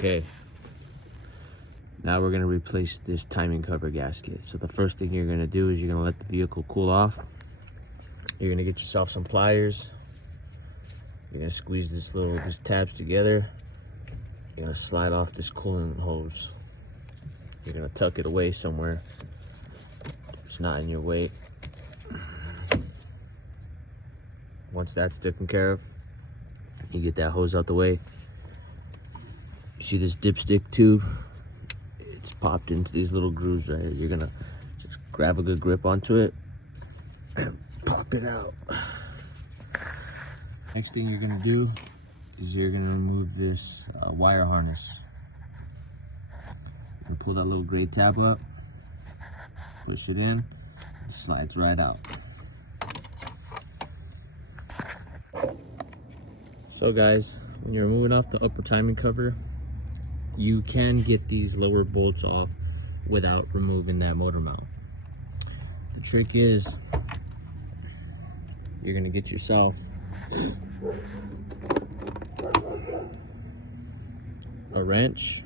Okay, now we're gonna replace this timing cover gasket. So the first thing you're gonna do is you're gonna let the vehicle cool off. You're gonna get yourself some pliers. You're gonna squeeze these tabs together. You're gonna slide off this coolant hose. You're gonna tuck it away somewhere. It's not in your way. Once that's taken care of, you get that hose out the way. You see this dipstick tube? It's popped into these little grooves right here. You're gonna just grab a good grip onto it and pop it out. Next thing you're gonna do is you're gonna remove this wire harness. And pull that little gray tab up, push it in, it slides right out. So guys, when you're removing off the upper timing cover, you can get these lower bolts off without removing that motor mount. The trick is, you're gonna get yourself a wrench,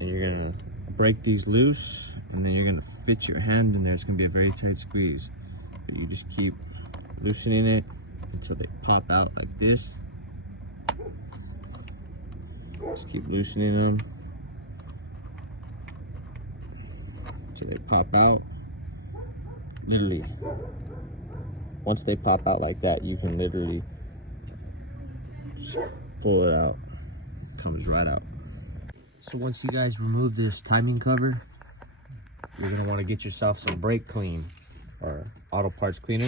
and you're gonna break these loose, and then you're gonna fit your hand in there. It's gonna be a very tight squeeze, but you just keep loosening it until they pop out like this. Just keep loosening them until they pop out. Literally, once they pop out like that, you can literally just pull it out. It comes right out. So once you guys remove this timing cover, you're gonna want to get yourself some brake clean or auto parts cleaner.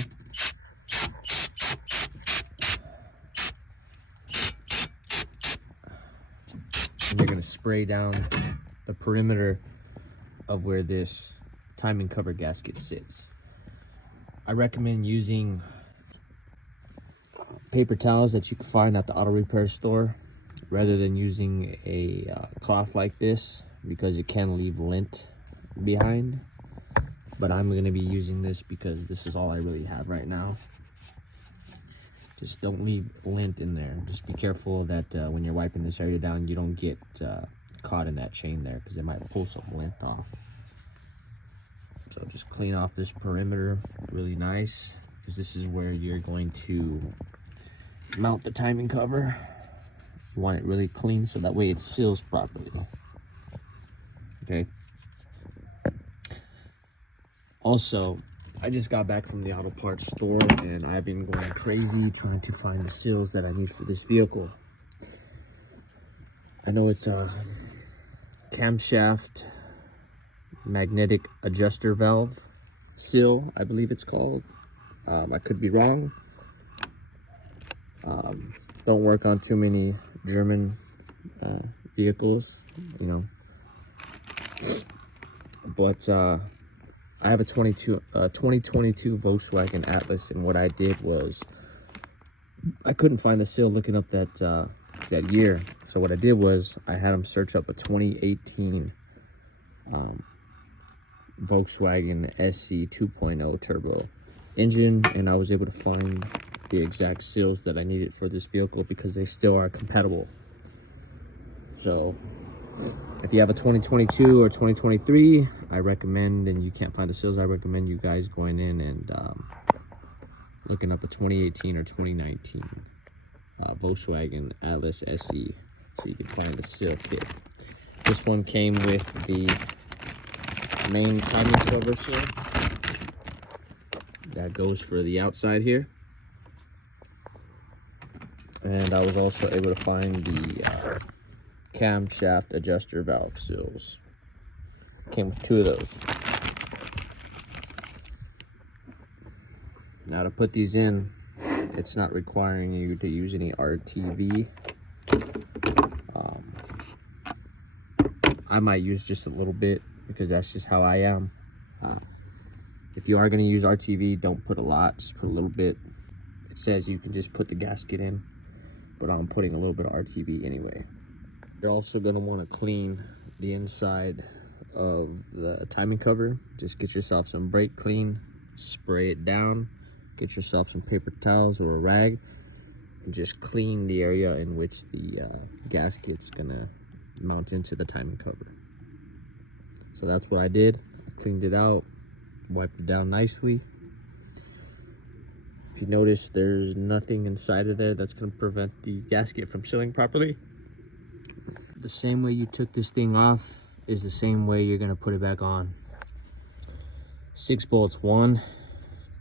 And you're gonna spray down the perimeter of where this timing cover gasket sits. I recommend using paper towels that you can find at the auto repair store rather than using a cloth like this, because it can leave lint behind. But I'm gonna be using this because this is all I really have right now. Just don't leave lint in there. Just be careful that when you're wiping this area down, you don't get caught in that chain there, because it might pull some lint off. So just clean off this perimeter really nice, because this is where you're going to mount the timing cover. You want it really clean so that way it seals properly. Okay. Also, I just got back from the auto parts store and I've been going crazy trying to find the seals that I need for this vehicle. I know it's a camshaft magnetic adjuster valve seal, I believe it's called. I could be wrong. Don't work on too many German vehicles, you know. But I have a 2022 Volkswagen Atlas, and what I did was I couldn't find the seal looking up that year. So what I did was I had them search up a 2018 Volkswagen SE 2.0 turbo engine, and I was able to find the exact seals that I needed for this vehicle because they still are compatible. So if you have a 2022 or 2023, I recommend, and you can't find the seals, I recommend you guys going in and looking up a 2018 or 2019 Volkswagen Atlas SE so you can find the seal kit. This one came with the main timing cover seal that goes for the outside here. And I was also able to find the camshaft adjuster valve seals. Came with 2 of those. Now to put these in, it's not requiring you to use any RTV. I might use just a little bit because that's just how I am. If you are going to use RTV, don't put a lot, just put a little bit. It says you can just put the gasket in, but I'm putting a little bit of RTV anyway. You're also going to want to clean the inside of the timing cover. Just get yourself some brake clean, spray it down, get yourself some paper towels or a rag, and just clean the area in which the gasket's gonna mount into the timing cover. So that's what I did. I cleaned it out, wiped it down nicely. If you notice, there's nothing inside of there that's gonna prevent the gasket from sealing properly. The same way you took this thing off is the same way you're gonna put it back on. 6 bolts, 1,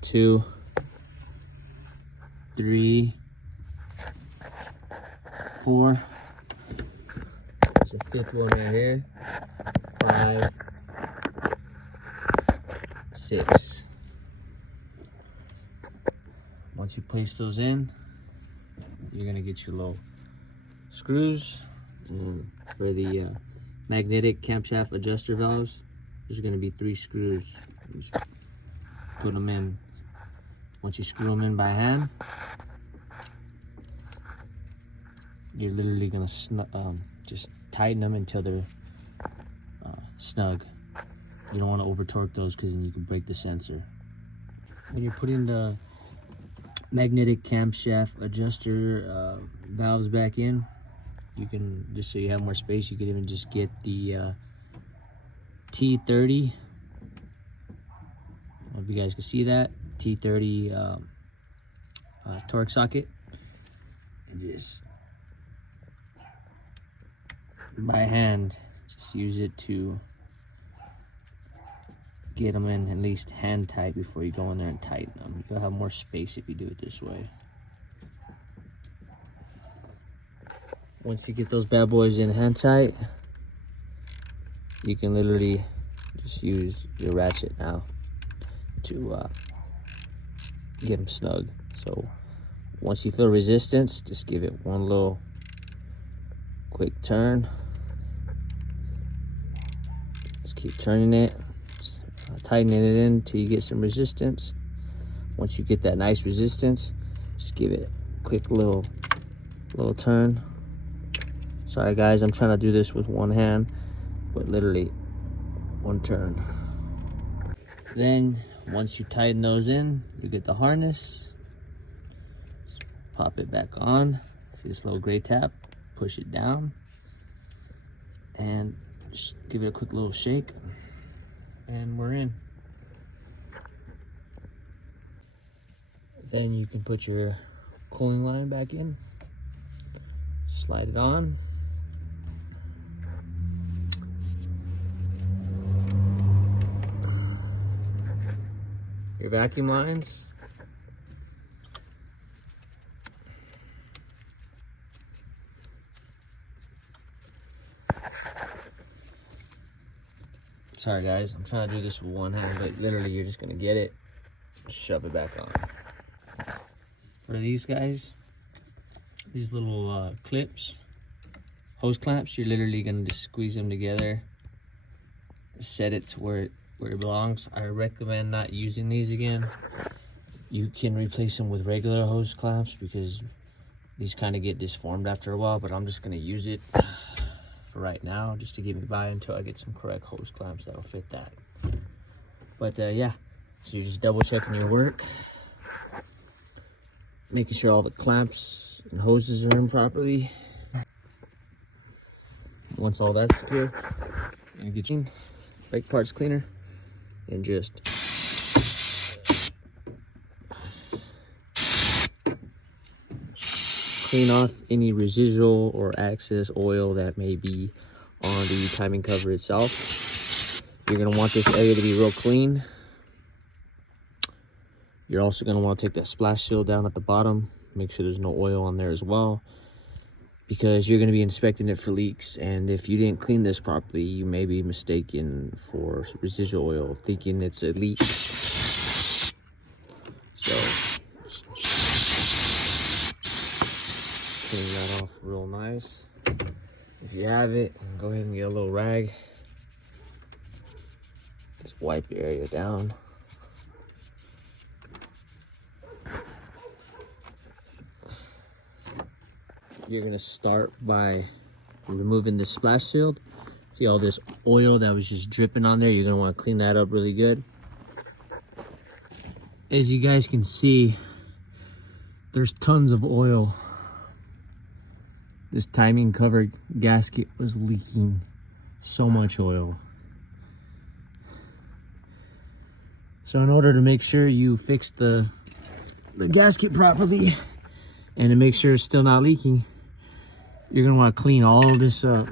2, 3, 4. There's a 5th one right here. 5, 6. Once you place those in, you're gonna get your little screws. And for the magnetic camshaft adjuster valves, there's gonna be 3 screws. You just put them in. Once you screw them in by hand, you're literally gonna just tighten them until they're snug. You don't want to over torque those because then you can break the sensor. When you're putting the magnetic camshaft adjuster valves back in, you can, just so you have more space, you can even just get the T30. I don't know if you guys can see that T30 torque socket, and just by hand just use it to get them in at least hand tight before you go in there and tighten them. You'll have more space if you do it this way. Once you get those bad boys in hand tight, you can literally just use your ratchet now to get them snug. So once you feel resistance, just give it one little quick turn. Just keep turning it, just tightening it in until you get some resistance. Once you get that nice resistance, just give it a quick little turn. Sorry guys, I'm trying to do this with one hand, but literally one turn. Then once you tighten those in, you get the harness. Just pop it back on. See this little gray tab? Push it down and just give it a quick little shake, and we're in. Then you can put your cooling line back in, slide it on. Your vacuum lines. Sorry guys, I'm trying to do this with one hand, but literally you're just gonna get it, shove it back on. For these guys, these little clips, hose clamps, you're literally gonna just squeeze them together, set it to where it belongs. I recommend not using these again. You can replace them with regular hose clamps because these kind of get disformed after a while, but I'm just gonna use it for right now just to get me by until I get some correct hose clamps that'll fit that. But yeah, so you're just double checking your work, making sure all the clamps and hoses are in properly. Once all that's secure, you're gonna get your brake parts cleaner and just clean off any residual or excess oil that may be on the timing cover itself. You're going to want this area to be real clean. You're also going to want to take that splash seal down at the bottom, make sure there's no oil on there as well, because you're going to be inspecting it for leaks, and if you didn't clean this properly, you may be mistaken for residual oil, thinking it's a leak. So clean that off real nice. If you have it, go ahead and get a little rag. Just wipe the area down. You're gonna start by removing the splash shield. See all this oil that was just dripping on there? You're gonna wanna clean that up really good. As you guys can see, there's tons of oil This timing cover gasket was leaking so much oil. So in order to make sure you fix the gasket properly and to make sure it's still not leaking, you're gonna want to clean all this up.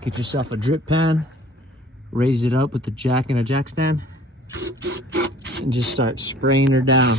Get yourself a drip pan, raise it up with the jack and a jack stand, and just start spraying her down.